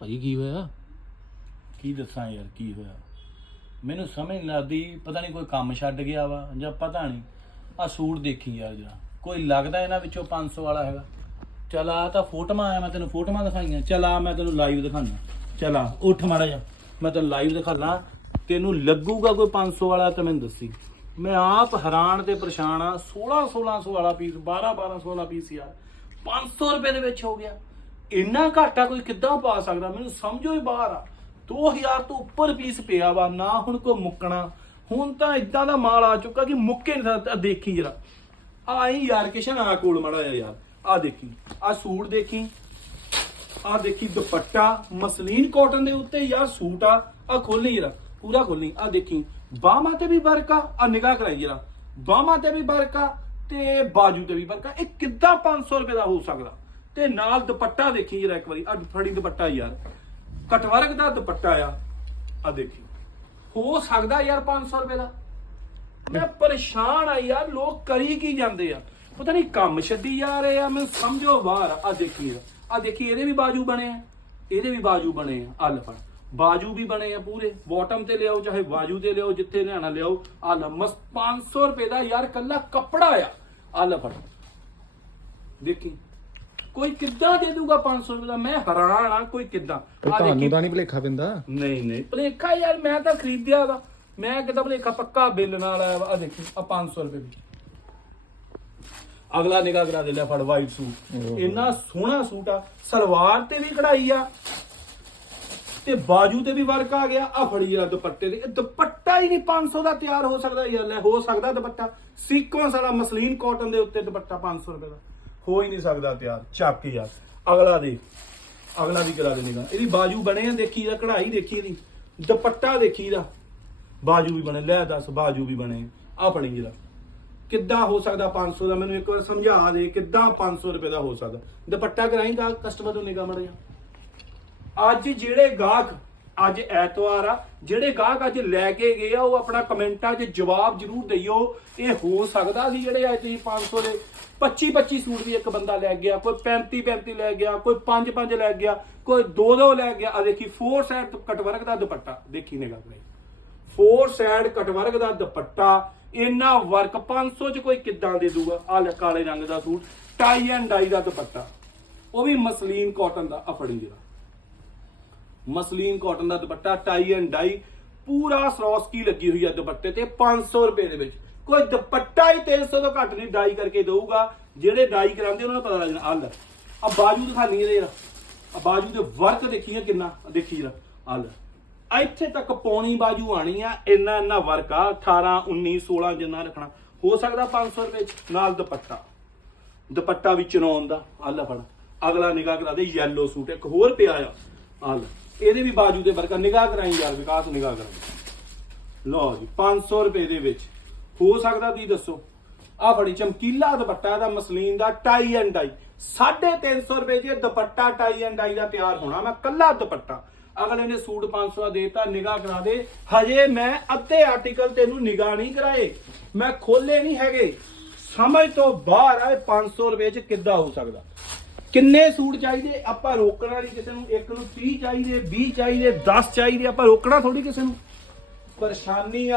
ਭਾਜੀ ਕੀ ਹੋਇਆ? ਕੀ ਦੱਸਾਂ ਯਾਰ, ਕੀ ਹੋਇਆ? ਮੈਨੂੰ ਸਮਝ ਨਹੀਂ ਲੱਗਦੀ, ਪਤਾ ਨਹੀਂ ਕੋਈ ਕੰਮ ਛੱਡ ਗਿਆ ਵਾ ਜਾਂ ਪਤਾ ਨਹੀਂ ਆ ਸੂਟ ਦੇਖੀ ਯਾਰ ਜਰਾ। ਕੋਈ ਲੱਗਦਾ ਇਹਨਾਂ ਵਿੱਚੋਂ 500 ਵਾਲਾ ਹੈਗਾ? ਚਲ ਆ ਤਾਂ ਫੋਟੋਆਂ ਆਇਆ, ਮੈਂ ਤੈਨੂੰ ਫੋਟੋਆਂ ਦਿਖਾਈਆਂ। ਚਲ ਆ ਮੈਂ ਤੈਨੂੰ ਲਾਈਵ ਦਿਖਾਣਾ ਚਲ ਆ, ਉੱਠ ਮਾੜਾ ਜਾ ਮੈਂ ਤੈਨੂੰ ਲਾਈਵ ਦਿਖਾਣਾ ਤੈਨੂੰ ਲੱਗੂਗਾ ਕੋਈ 500 ਵਾਲਾ ਤਾਂ ਮੈਨੂੰ ਦੱਸੀ। ਮੈਂ ਆਪ ਹੈਰਾਨ ਤੇ ਪਰੇਸ਼ਾਨ ਆ। 16 1600 ਵਾਲਾ ਪੀਸ 12 1200 ਵਾਲਾ ਪੀਸ ਯਾਰ। 500 ਰੁਪਏ ਦੇ ਵਿੱਚ ਹੋ ਗਿਆ। ਇੰਨਾ ਘਾਟਾ ਕੋਈ ਕਿੱਦਾਂ ਪਾ ਸਕਦਾ? ਮੈਨੂੰ ਸਮਝੋ ਹੀ ਬਾਹਰ ਆ। 2000 ਤੋਂ ਉੱਪਰ ਪੀਸ ਪਿਆ ਵਾ, ਨਾ ਹੁਣ ਕੋ ਮੁੱਕਣਾ। ਹੁਣ ਤਾਂ ਇਦਾਂ ਦਾ ਮਾਲ ਆ ਚੁੱਕਾ ਕਿ ਮੁੱਕੇ ਨਹੀਂ ਸਕਦਾ। ਦੇਖੀ ਜਰਾ। ਆਈ ਯਾਰ, ਕਿਸ਼ਨ ਆ ਕੋਲ ਮੜਾ ਯਾਰ। ਆ ਦੇਖੀ ਆ ਸੂਟ ਦੇਖੀ। ਆ ਦੇਖੀ, ਦੁਪੱਟਾ, ਮਸਲੀਨ ਕਾਟਨ ਦੇ ਉੱਤੇ ਯਾਰ ਸੂਟ ਆ। ਆ ਖੋਲੀ ਜਰਾ, ਪੂਰਾ ਖੋਲੀ ਆ ਦੇਖੀ, ਬਾਹਾਂ ਤੇ ਵੀ ਵਰਕ ਆ ਨਿਗਾਹ ਕਰਾਈ ਜਰਾ। ਬਾਹਾਂ ਤੇ ਵੀ ਵਰਕ ਆ ਤੇ ਬਾਜੂ ਤੇ ਵੀ ਵਰਕ ਇਹ ਕਿੱਦਾਂ 500 ਰੁਪਏ ਦਾ ਹੋ ਸਕਦਾ? ਤੇ ਨਾਲ ਦੁਪੱਟਾ ਦੇਖੀ ਜਰਾ ਇੱਕ ਵਾਰੀ। ਆ ਫੜੀ ਦੁਪੱਟਾ ਯਾਰ। ਕਟਵਰਗ ਦਾ ਦੁਪੱਟਾ ਆ। ਆ ਦੇਖੀ। ਹੋ ਸਕਦਾ ਯਾਰ 500 ਰੁਪਏ ਦਾ। ਮੈਂ ਪਰੇਸ਼ਾਨ ਆ ਯਾਰ, ਲੋਕ ਕਰੀ ਕੀ ਜਾਂਦੇ ਆ। ਪਤਾ ਨਹੀਂ ਕੰਮ ਛੱਡੀ ਜਾ ਰਹੇ ਆ, ਮੈਨੂੰ ਸਮਝੋ ਬਾਹਰ। ਆ ਦੇਖੀ ਆ ਦੇਖੀ, ਇਹਦੇ ਵੀ ਬਾਜੂ ਬਣੇ ਆ। ਇਹਦੇ ਵੀ ਬਾਜੂ ਬਣੇ ਆ। ਆ ਲੈ ਬਾਜੂ ਵੀ ਬਣੇ ਆ ਪੂਰੇ। ਬਾਟਮ ਤੇ ਲਿਆਓ, ਚਾਹੇ ਬਾਜੂ ਤੇ ਲਿਆਓ, ਜਿੱਥੇ ਲਿਆਣਾ ਲਿਆਓ। ਆ ਲੈ ਮਸ 500 ਰੁਪਏ ਦਾ ਯਾਰ ਕੱਲਾ ਕੱਪੜਾ ਆ। ਆ ਲੈ ਦੇਖੀ। ਕੋਈ ਕਿੱਦਾਂ ਦੇ ਦੂਗਾ 500 ਰੁਪਏ ਦਾ? ਮੈਂ ਹੈਰਾਨ ਆ ਕੋਈ ਕਿੱਦਾਂ? ਤੇ ਆ ਤੁਹਾਨੂੰ ਤਾਂ ਨਹੀਂ ਭਲੇਖਾ ਪੈਂਦਾ? ਨਹੀਂ ਨਹੀਂ। ਭਲੇਖਾ ਯਾਰ ਮੈਂ ਤਾਂ ਖਰੀਦਿਆ ਵਾ। ਮੈਂ ਕਿਤਾ ਭਲੇਖਾ ਪੱਕਾ ਬਿੱਲ ਨਾਲ ਆਇਆ ਆ ਦੇਖੀ ਆ 500 ਰੁਪਏ ਵਿੱਚ ਅਗਲਾ ਨਿਗਾਹ ਕਰਾ ਦੇ ਲੈ ਫੜ ਵਾਈਟ ਸੂਟ। ਇੰਨਾ ਸੋਹਣਾ ਸੂਟ ਆ। ਸਲਵਾਰ ਤੇ ਵੀ ਕਢਾਈ ਆ। ਤੇ ਬਾਜੂ ਤੇ ਵੀ ਵਰਕ ਆ ਗਿਆ। ਆ ਫੜੀ ਜਰਾ ਦੁਪੱਟੇ ਦੇ ਇਹ ਦੁਪੱਟਾ ਹੀ ਨਹੀਂ 500 ਦਾ ਤਿਆਰ ਹੋ ਸਕਦਾ ਯਾਰ। ਲੈ ਹੋ ਸਕਦਾ ਦੁਪੱਟਾ। ਸੀਕੁਐਂਸ ਵਾਲਾ ਮਸਲੀਨ ਕਾਟਨ ਦੇ ਉੱਤੇ ਦੁਪੱਟਾ 500 ਰੁਪਏ ਦਾ। ਹੋ ਹੀ ਨਹੀਂ ਸਕਦਾ ਤਿਆਰ, ਚੱਕ ਯਾਰ। ਅਗਲਾ ਦੇਖ, ਅਗਲਾ ਵੀ ਕਰਾ ਦੇ ਇਹਦੀ ਬਾਜੂ ਬਣੇ ਆ, ਦੇਖੀ ਦਾ, ਕਢਾਈ ਦੇਖੀ ਇਹਦੀ। ਦੁਪੱਟਾ ਦੇਖੀ ਦਾ। ਬਾਜੂ ਵੀ ਬਣੇ, ਲੈ ਦੱਸ, ਬਾਜੂ ਵੀ ਬਣੇ। ਆ ਬਣੀ ਜਰਾ ਕਿੱਦਾਂ ਹੋ ਸਕਦਾ 500 ਦਾ? ਮੈਨੂੰ ਇੱਕ ਵਾਰ ਸਮਝਾ ਦੇ, ਕਿੱਦਾਂ 500 ਰੁਪਏ ਦਾ ਹੋ ਸਕਦਾ? ਦੁਪੱਟਾ ਕਰਾਈਂਗਾ ਕਸਟਮਰ ਤੋਂ ਨਿਗਾਹ ਮੜਿਆ ਅੱਜ ਜਿਹੜੇ ਗਾਹਕ ਅੱਜ ਐਤਵਾਰ ਆ, ਜਿਹੜੇ ਗਾਹਕ ਅੱਜ ਲੈ ਕੇ ਗਏ ਆ, ਉਹ ਆਪਣਾ ਕਮੈਂਟਾਂ 'ਚ ਜਵਾਬ ਜ਼ਰੂਰ ਦਈਓ ਇਹ ਹੋ ਸਕਦਾ ਸੀ ਜਿਹੜੇ ਅੱਜ ਤੁਸੀਂ 500 ਦੇ 25 25 ਸੂਟ ਵੀ ਇੱਕ ਬੰਦਾ ਲੈ ਗਿਆ, ਕੋਈ 35 35 ਲੈ ਗਿਆ, ਕੋਈ 5 5 ਲੈ ਗਿਆ, ਕੋਈ 2 2 ਲੈ ਗਿਆ। ਆ ਦੇਖੀ 4 ਸਾਈਡ ਕਟਵਰਕ ਦਾ ਦੁਪੱਟਾ, ਦੇਖੀ ਨਿਗਾਹ ਕਰਾਈ 4 ਸਾਈਡ ਕਟਵਰਕ ਦਾ ਦੁਪੱਟਾ, ਇੰਨਾ ਵਰਕ 500 ਚ ਕੋਈ ਕਿੱਦਾਂ ਦੇ ਦੂਗਾ? ਆ ਲੈ ਕਾਲੇ ਰੰਗ ਦਾ ਸੂਟ ਟਾਈ ਐਂਡ ਡਾਈ ਦਾ ਦੁਪੱਟਾ। ਉਹ ਵੀ ਮਸਲੀਨ ਕਾਟਨ ਦਾ ਆ ਜਿਹੜਾ। ਮਸਲੀਨ ਕਾਟਨ ਦਾ ਦੁਪੱਟਾ ਟਾਈ ਐਂਡ ਡਾਈ ਪੂਰਾ ਸਰੋਸਕੀ ਲੱਗੀ ਹੋਈ ਹੈ ਦੁਪੱਟੇ ਤੇ? 500 ਰੁਪਏ ਦੇ ਵਿੱਚ। ਕੋਈ ਦੁਪੱਟਾ ਹੀ 300 ਤੋਂ ਘੱਟ ਨਹੀਂ ਡਾਈ ਕਰਕੇ ਦਊਗਾ। ਜਿਹੜੇ ਡਾਈ ਕਰਾਉਂਦੇ ਉਹਨਾਂ ਨੂੰ ਪਤਾ ਲੱਗਣਾ ਆ ਲੈ। ਆ ਬਾਜੂ ਦਿਖਾਣੀ ਇਹਦੇ ਆ ਬਾਜੂ ਦੇ ਵਰਕ ਦੇਖੀਏ ਕਿੰਨਾ? ਦੇਖੀ ਜਰਾ। ਆ ਇੱਥੇ ਤੱਕ ਪੌਣੀ ਬਾਜੂ ਆਣੀ ਆ। ਇੰਨਾ ਇੰਨਾ ਵਰਕ ਆ। 18 19 16 ਜਿੰਨਾ ਰੱਖਣਾ। ਹੋ ਸਕਦਾ 500 ਰੁਪਏ ਚ ਨਾਲ ਦੁਪੱਟਾ। ਦੁਪੱਟਾ ਵੀ ਚਨੌਨ ਦਾ। ਆ ਲੈ ਫੜ। ਅਗਲਾ ਨਿਗਾਹ ਕਰਾ ਦੇ। Yellow suit. ਇੱਕ ਹੋਰ ਪਿਆ ਆ। ਆ ਲੈ। ਇਹਦੇ ਵੀ ਬਾਜੂ ਤੇ ਵਰਕਾ ਨਿਗਾਹ ਕਰਾਈ ਯਾਰ, ਵਿਕਾਸ ਨਿਗਾਹ ਕਰਾਈ। ਲਓ ਜੀ 500 ਰੁਪਏ ਦੇ ਵਿੱਚ। ਹੋ ਸਕਦਾ ਤੁਸੀਂ ਦੱਸੋ ਆ ਫੜੀ ਚਮਕੀਲਾ ਦੁਪੱਟਾ ਦਾ ਮਸਲੀਨ ਦਾ ਟਾਈ ਐਂਡ ਡਾਈ। 350 ਰੁਪਏ ਦੇ ਦੁਪੱਟਾ ਟਾਈ ਐਂਡ ਡਾਈ ਦਾ ਤਿਆਰ ਹੋਣਾ, ਮੈਂ ਕੱਲਾ ਦੁਪੱਟਾ। ਅਗਲੇ ਨੇ ਸੂਟ 500 ਦਾ ਦੇਤਾ, ਨਿਗਾਹ ਕਰਾ ਦੇ। ਹਜੇ ਮੈਂ ਅੱਧੇ ਆਰਟੀਕਲ ਤੈਨੂੰ ਨਿਗਾਹ ਨਹੀਂ ਕਰਾਏ। ਮੈਂ ਖੋਲੇ ਨਹੀਂ ਹੈਗੇ। ਸਮਝ ਤੋਂ ਬਾਹਰ ਆਏ 500 ਰੁਪਏ ਚ ਕਿੱਦਾਂ ਹੋ ਸਕਦਾ? ਕਿੰਨੇ ਸੂਟ ਚਾਹੀਦੇ? ਆਪਾਂ ਰੋਕਣਾ ਨਹੀਂ ਕਿਸੇ ਨੂੰ। ਇੱਕ ਨੂੰ 30 ਚਾਹੀਦੇ 20 ਚਾਹੀਦੇ 10 ਚਾਹੀਦੇ, ਆਪਾਂ ਰੋਕਣਾ ਥੋੜੀ ਕਿਸੇ ਨੂੰ। ਪਰੇਸ਼ਾਨੀ ਆ